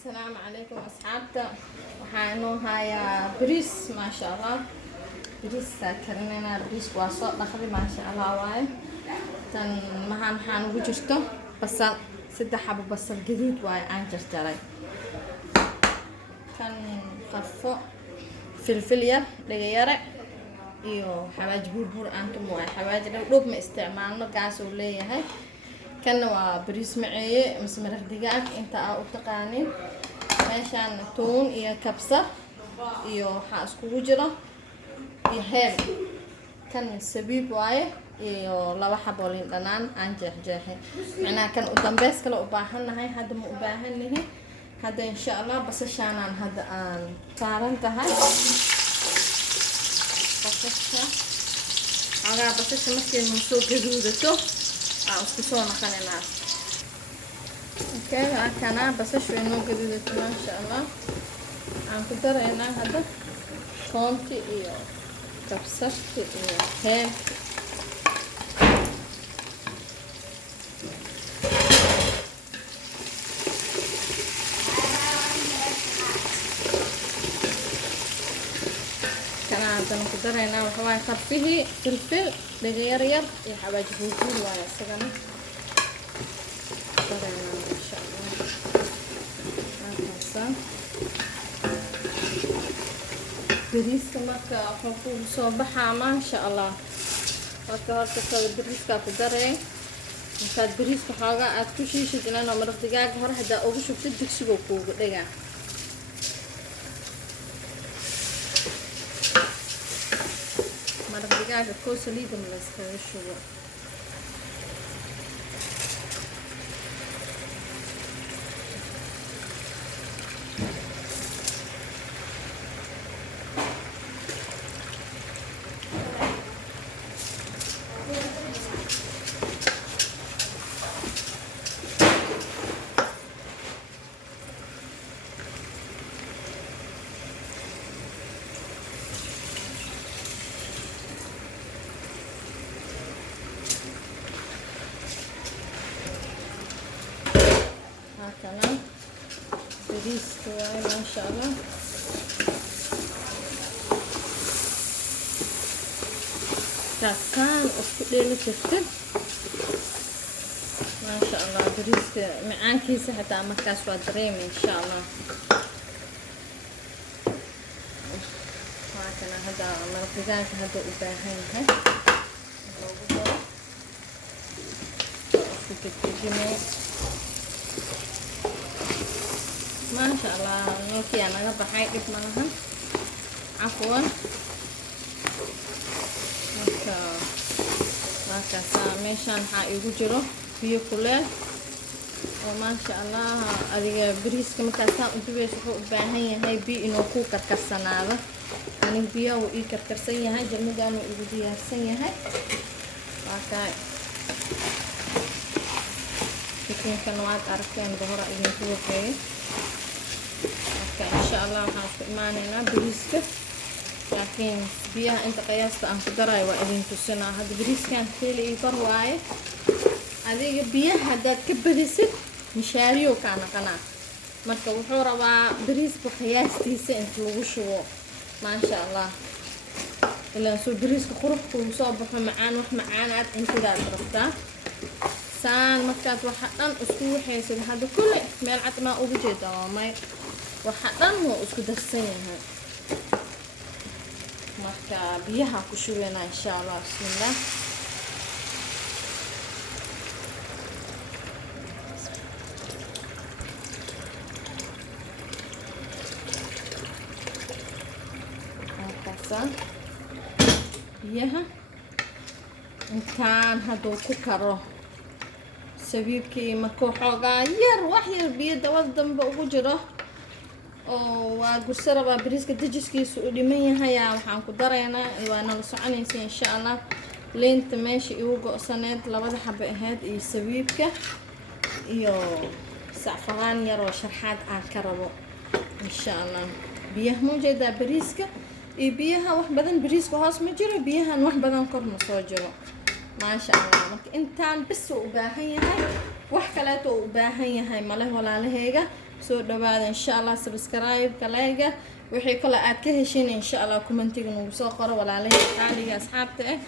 السلام عليكم أصحابتا. waxaanu hayaa bariis maasha Allah. bariis karnina bariis waa soo dhaqday maasha Allah waaye. tan maxaan ugu jirto basal, 3 xabo basal gaduud waaye aan jarjaray. kan qafo filfil yar dhagayare iyo xawaaj burbur aan tumo xawaaj dhoob ma isticmaalno gaas uu leeyahay. kan waa bariis maceeye maraq digaag inta aa u taqaanin. meeshaan toon iyo kabsar iyo waxa isku jiro iyo heel. kan sabiib waaye iyo 2 xabo liin dhanaan aan jeexjeexay. macnaa kan u dambeys kale u baahanahay hadda ma u baahanahay. hadda insha Allah basashaan hadda aan saaran tahay. basasha markii aan soo gaduudato aan isku soo naqanaa. kana basasha inoo gaduudato maasha Allah. aan ku dareynaa hadda toonti iyo kabsarti iyo heel. dan ku dareynaa waxa way qarfihi filfil dhagayar yar iyo xawaaj burbur waaye isagana dareynaa insha Allah. bariiska marka wuxuu soo baxaa maasha Allah. horta bariiska ku dareen markaad bariiska xooga aad ku shiishid inaan maraq digaag hore hadaa ugu shubtid digsiga kuugu dhigaa. maraq digaaga koo saliida ma la iskaga shubo. هكذا باريس كواي ما شاء الله. كان اسكو شفتت ما شاء الله. باريس معان كيسه حتى مركز ودريم ان شاء الله. هكذا هذا مرق دجاج هذا وباهين هاي ما شاء الله. نوكي أنا بحاي قد مالها عفوا هكذا ماشان حايقو جرو بيو كله وما شاء الله. أدي بريس كم كاسا أنتوا بيشوفوا باهي هاي بي إنه كو كركسنا هذا يعني بيا وإي كركسية هاي جمو قالوا إيه بيا سية هاي هكذا. يمكن كانوا عارفين ظهر إيه كوكي. إن شاء الله waxaan isticmaalaynaa bariiska laakiin biyaha inta qiyaasta aan ku daray waa idin tusinaa. hadda bariiskan keli iyo bar waaye. adiga biyaha hadaad ka badisid mishaariyo ka naqana. marka wuxuu rabaa bariiska qiyaastiisa inta lagu shubo maasha Allah. ilaa soo bariiska quruxda uu soo baxo macaan wax macaan aad intidaad rabtaa. saan markaad waxa dhan isku waxaysid hadda kulli meel cad ma ugu jeedaa may waxa dhan oo isku darsan yahay. marka biyaha ku shubeyna insha Allah. bismillah. hakaasa biyaha intaan haduu ku karo sabiibkii markuu xoogaa yar wax yar biyo dawada dambe ugu jiro oo waa gursara baa bariiska dajiskiisu u dhiman yahay waxaan ku dareynaa waana la soconaysa insha Allah. leenta meesha igu go'saneed 2 xabo ahayd iyo sabiibka iyo saafraan yar oo sharxaad aan ka rabo insha Allah. biyaha muujeeda bariiska iyo biyaha wax badan bariiska hoos ma jiro biyahan wax badan kor ma soo jiro maasha Allah. marka intaan bis u baahan yahay wax kale oo u baahan yahay male walaalahayga soo dhawaada insha Allah subscribe kaleega wixii kale aad ka heshiin insha Allah commentiga nagu soo qoro walaalahay qaaliga asxaabta ah